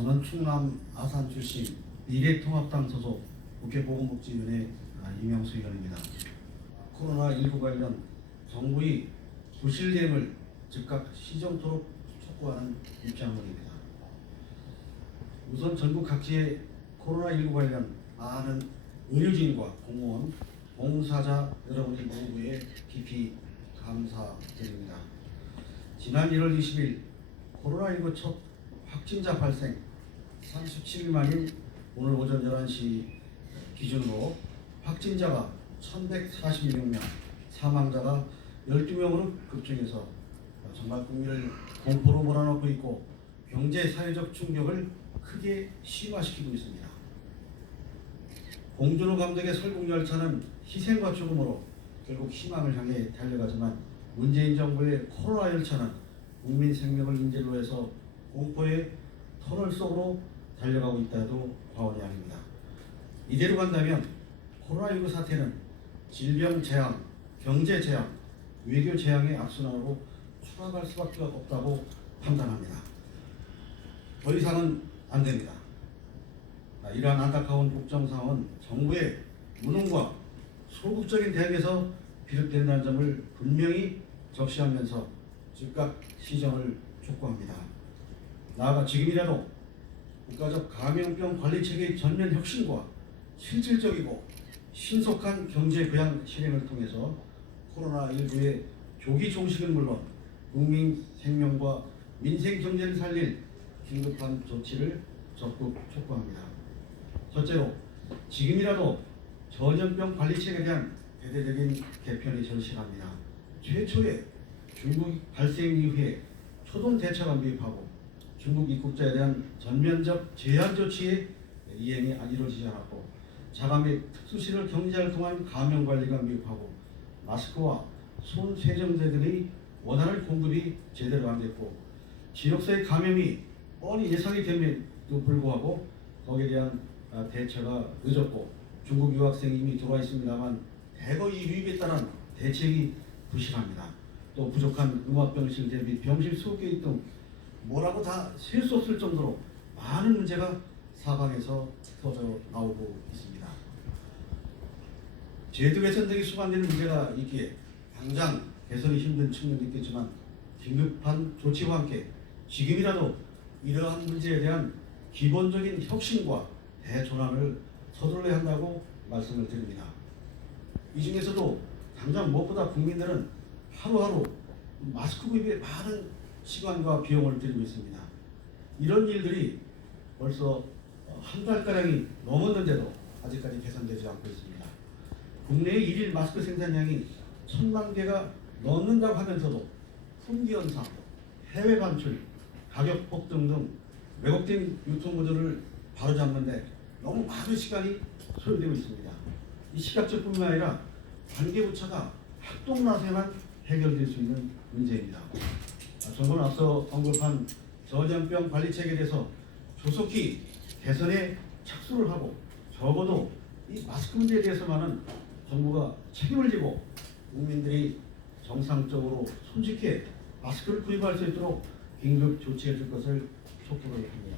저는 충남 아산 출신 미래통합당 소속 국회보건복지위원회 이명수 의원입니다. 코로나19 관련 정부의 부실 대응을 즉각 시정토록 촉구하는 입장문입니다. 우선 전국 각지의 코로나19 관련 많은 의료진과 공무원, 봉사자 여러분의 모두에 깊이 감사드립니다. 지난 1월 20일 코로나19 첫 확진자 발생 37일만인 오늘 오전 11시 기준으로 확진자가 1146명, 사망자가 12명으로 급증해서 정말 국민을 공포로 몰아넣고 있고 경제 사회적 충격을 크게 심화시키고 있습니다. 봉준호 감독의 설국열차는 희생과 죽음으로 결국 희망을 향해 달려가지만 문재인 정부의 코로나 열차는 국민 생명을 인질로 해서 공포의 터널 속으로 달려가고 있다 해도 과언이 아닙니다. 이대로 간다면 코로나19 사태는 질병 재앙, 경제 재앙, 외교 재앙의 악순환으로 추락할 수밖에 없다고 판단합니다. 더 이상은 안 됩니다. 이러한 안타까운 국정 상황은 정부의 무능과 소극적인 대응에서 비롯된다는 점을 분명히 적시하면서 즉각 시정을 촉구합니다. 나아가 지금이라도 국가적 감염병 관리 체계의 전면 혁신과 실질적이고 신속한 경제 부양 실행을 통해서 코로나19의 조기 종식은 물론 국민 생명과 민생 경제를 살릴 긴급한 조치를 적극 촉구합니다. 첫째로 지금이라도 전염병 관리 체계에 대한 대대적인 개편이 절실합니다. 최초의 중국 발생 이후에 초동 대처가 미흡하고 중국 입국자에 대한 전면적 제한 조치의 이행이 이루어지지 않았고 자가 및 특수시설 경제를 통한 감염 관리가 미흡하고 마스크와 손 세정제들의 원활한 공급이 제대로 안 됐고 지역사회 감염이 뻔히 예상이 됨에도 불구하고 거기에 대한 대처가 늦었고 중국 유학생이 이미 들어와 있습니다만 대거 이 유입에 따른 대책이 부실합니다. 또 부족한 음압병실 대비 병실 수급계획 등 뭐라고 다 셀 수 없을 정도로 많은 문제가 사방에서 터져 나오고 있습니다. 제도 개선 등이 수반되는 문제가 있기에 당장 개선이 힘든 측면도 있겠지만 긴급한 조치와 함께 지금이라도 이러한 문제에 대한 기본적인 혁신과 대전환을 서둘러야 한다고 말씀을 드립니다. 이 중에서도 당장 무엇보다 국민들은 하루하루 마스크 구입에 많은 시간과 비용을 들이고 있습니다. 이런 일들이 벌써 한 달가량이 넘었는데도 아직까지 개선되지 않고 있습니다. 국내의 일일 마스크 생산량이 1000만 개가 넘는다고 하면서도 품귀 현상, 해외 반출, 가격 폭등 등 왜곡된 유통 구조를 바로잡는데 너무 많은 시간이 소요되고 있습니다. 이 시각적뿐만 아니라 관계부처가 합동나서야만 해결될 수 있는 문제입니다. 정부는 앞서 언급한 전염병 관리 체계에 대해서 조속히 개선에 착수를 하고 적어도 이 마스크 문제에 대해서만은 정부가 책임을 지고 국민들이 정상적으로 손쉽게 마스크를 구입할 수 있도록 긴급 조치해 줄 것을 촉구를 합니다.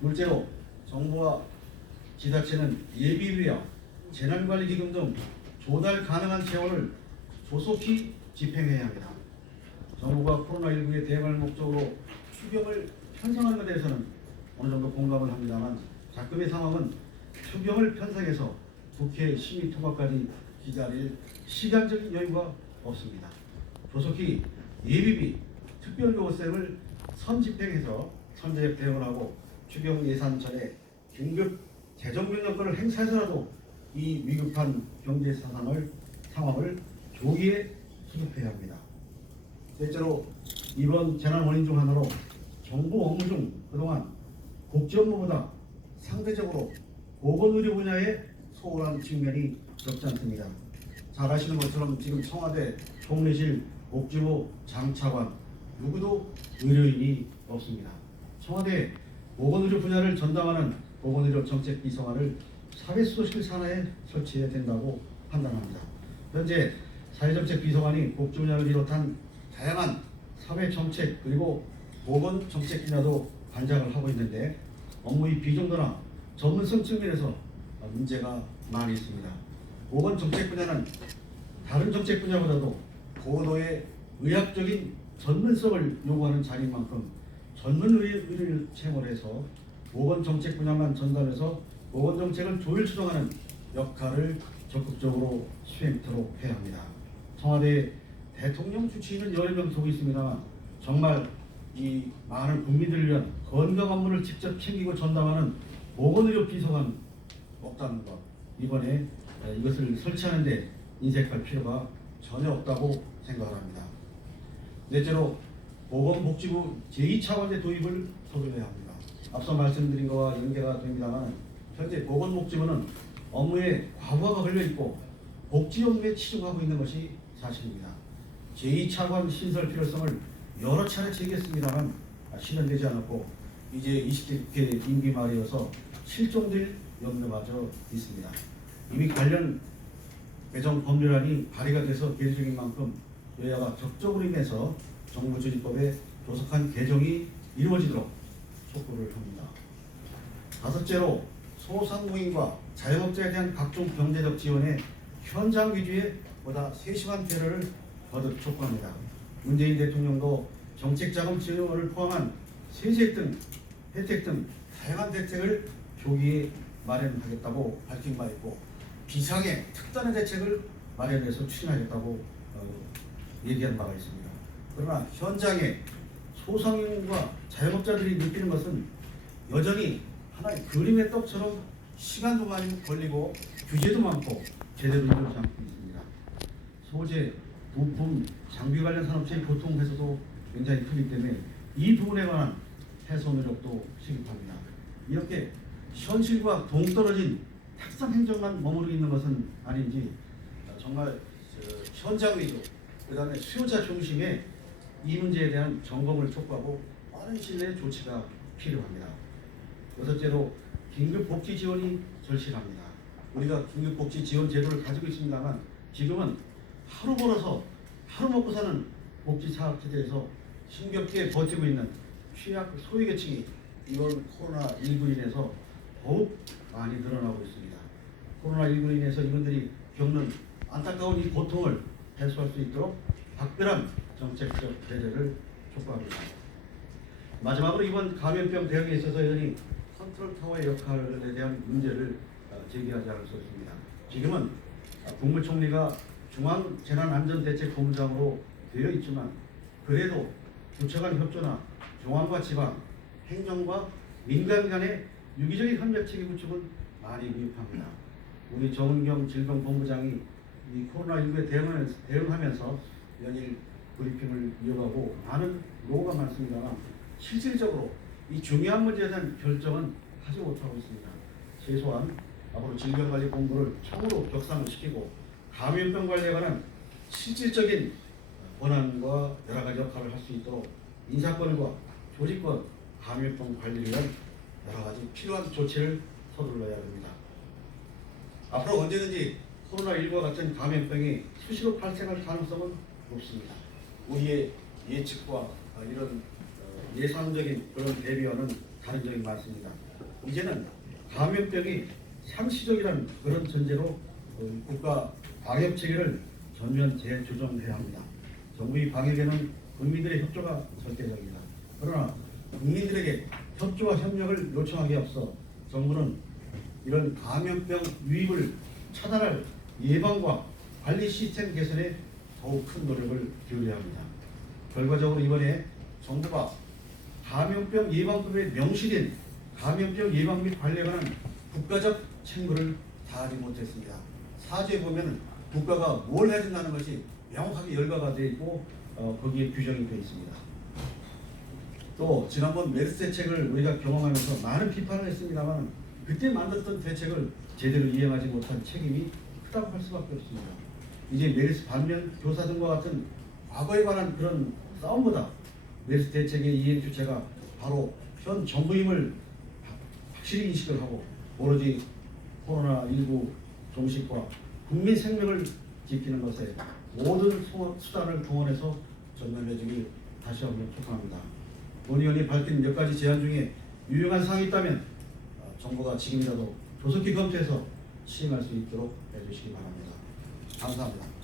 둘째로 정부와 지자체는 예비비와 재난관리기금 등 조달 가능한 재원을 조속히 집행해야 합니다. 정부가 코로나19에 대응할 목적으로 추경을 편성하는 것에 대해서는 어느 정도 공감을 합니다만 가끔의 상황은 추경을 편성해서 국회 심의 통과까지 기다릴 시간적인 여유가 없습니다. 조속히 예비비, 특별교부세를 선집행해서 선제적 대응을 하고 추경 예산 전에 긴급 재정명령권을 행사해서라도 이 위급한 경제 상황을 조기에 수습해야 합니다. 셋째로 이번 재난 원인 중 하나로 정부 업무 중 그동안 복지 업무보다 상대적으로 보건의료 분야에 소홀한 측면이 적지 않습니다. 잘 아시는 것처럼 지금 청와대 총리실 복지부 장차관 누구도 의료인이 없습니다. 청와대 보건의료 분야를 전담하는 보건의료 정책 비서관을 사회소실 산하에 설치해야 된다고 판단합니다. 현재 사회정책 비서관이 복지 분야를 비롯한 다양한 사회정책 그리고 보건정책 분야도 관장을 하고 있는데 업무의 비중도나 전문성 측면에서 문제가 많이 있습니다. 보건정책 분야는 다른 정책 분야보다도 고도의 의학적인 전문성을 요구하는 자리인 만큼 전문 의료를 채용해서 보건정책 분야만 전담해서 보건정책을 조율 추정하는 역할을 적극적으로 수행토록 해야 합니다. 청와대 대통령 주치의는 여러 명 두고 있습니다. 정말 이 많은 국민들을 위한 건강 업무를 직접 챙기고 전담하는 보건의료 비서관 없다는 것, 이번에 이것을 설치하는데 인색할 필요가 전혀 없다고 생각을 합니다. 넷째로 보건복지부 제2차원의 도입을 서둘러야 합니다. 앞서 말씀드린 것과 연계가 됩니다만 현재 보건복지부는 업무에 과부하가 걸려있고 복지 업무에 치중하고 있는 것이 사실입니다. 제2차관 신설 필요성을 여러 차례 제기했습니다만 실현되지 않았고 이제 20대 임기 말이어서 실종될 염려마저 있습니다. 이미 관련 개정 법률안이 발의가 돼서 계류 중인 만큼 여야가 적극적으로 임해서 정부조직법에 조속한 개정이 이루어지도록 촉구를 합니다. 다섯째로 소상공인과 자영업자에 대한 각종 경제적 지원에 현장 위주의 보다 세심한 배려를 거듭 촉구합니다. 문재인 대통령도 정책자금 지원을 포함한 세제 등 혜택 등 다양한 대책을 조기에 마련하겠다고 밝힌 바 있고 비상의 특단의 대책을 마련해서 추진하겠다고 얘기한 바가 있습니다. 그러나 현장에 소상인과 자영업자들이 느끼는 것은 여전히 하나의 그림의 떡처럼 시간도 많이 걸리고 규제도 많고 제대로 이루어지지 않고 있습니다. 소재, 부품, 장비 관련 산업체의 고통 해소도 굉장히 크기 때문에 이 부분에 관한 해소 노력도 시급합니다. 이렇게 현실과 동떨어진 탁상 행정만 머무르고 있는 것은 아닌지 정말 현장 위주, 그 다음에 수요자 중심의 이 문제에 대한 점검을 촉구하고 빠른 시일 내에 조치가 필요합니다. 여섯째로 긴급복지 지원이 절실합니다. 우리가 긴급복지 지원 제도를 가지고 있습니다만 지금은 하루 벌어서 하루 먹고 사는 복지 사업체제에서 힘겹게 버티고 있는 취약 소외계층이 이번 코로나19로 인해서 더욱 많이 늘어나고 있습니다. 코로나19로 인해서 이분들이 겪는 안타까운 이 고통을 해소할 수 있도록 각별한 정책적 배려를 촉구합니다. 마지막으로 이번 감염병 대응에 있어서 여전히 컨트롤타워의 역할에 대한 문제를 제기하지 않을 수 없습니다. 지금은 국무총리가 중앙재난안전대책본부장으로 되어 있지만 그래도 부처 간 협조나 중앙과 지방, 행정과 민간 간의 유기적인 협력체계 구축은 많이 미흡합니다. 우리 정은경 질병본부장이 이 코로나19에 대응하면서 연일 브리핑을 이어가고 많은 노고가 많습니다만 실질적으로 이 중요한 문제에 대한 결정은 하지 못하고 있습니다. 최소한 앞으로 질병관리본부를 처음으로 격상을 시키고 감염병 관리에 관한 실질적인 권한과 여러 가지 역할을 할 수 있도록 인사권과 조직권, 감염병 관리를 위한 여러 가지 필요한 조치를 서둘러야 합니다. 앞으로 언제든지 코로나19와 같은 감염병이 수시로 발생할 가능성은 높습니다. 우리의 예측과 이런 예상적인 그런 대비와는 다른 점이 많습니다. 이제는 감염병이 상시적이라는 그런 전제로 국가 방역 체계를 전면 재조정해야 합니다. 정부의 방역에는 국민들의 협조가 절대적입니다. 그러나 국민들에게 협조와 협력을 요청하기에 앞서 정부는 이런 감염병 유입을 차단할 예방과 관리 시스템 개선에 더욱 큰 노력을 기울여야 합니다. 결과적으로 이번에 정부가 감염병 예방법에 명시된 감염병 예방 및 관리에 관한 국가적 책무를 다하지 못했습니다. 사주에 보면 국가가 뭘 해야 된다는 것이 명확하게 열거가 되어 있고 거기에 규정이 되어 있습니다. 또 지난번 메르스 대책을 우리가 경험하면서 많은 비판을 했습니다만 그때 만들었던 대책을 제대로 이행하지 못한 책임이 크다고 할 수밖에 없습니다. 이제 메르스 반면 교사 등과 같은 과거에 관한 그런 싸움보다 메르스 대책의 이행 주체가 바로 현 정부임을 확실히 인식을 하고 오로지 코로나19 종식과 국민 생명을 지키는 것에 모든 수단을 동원해서 전면해주길 다시 한번 촉구합니다. 논 의원이 밝힌 몇 가지 제안 중에 유용한 사항이 있다면 정부가 지금이라도 조속히 검토해서 시행할 수 있도록 해주시기 바랍니다. 감사합니다.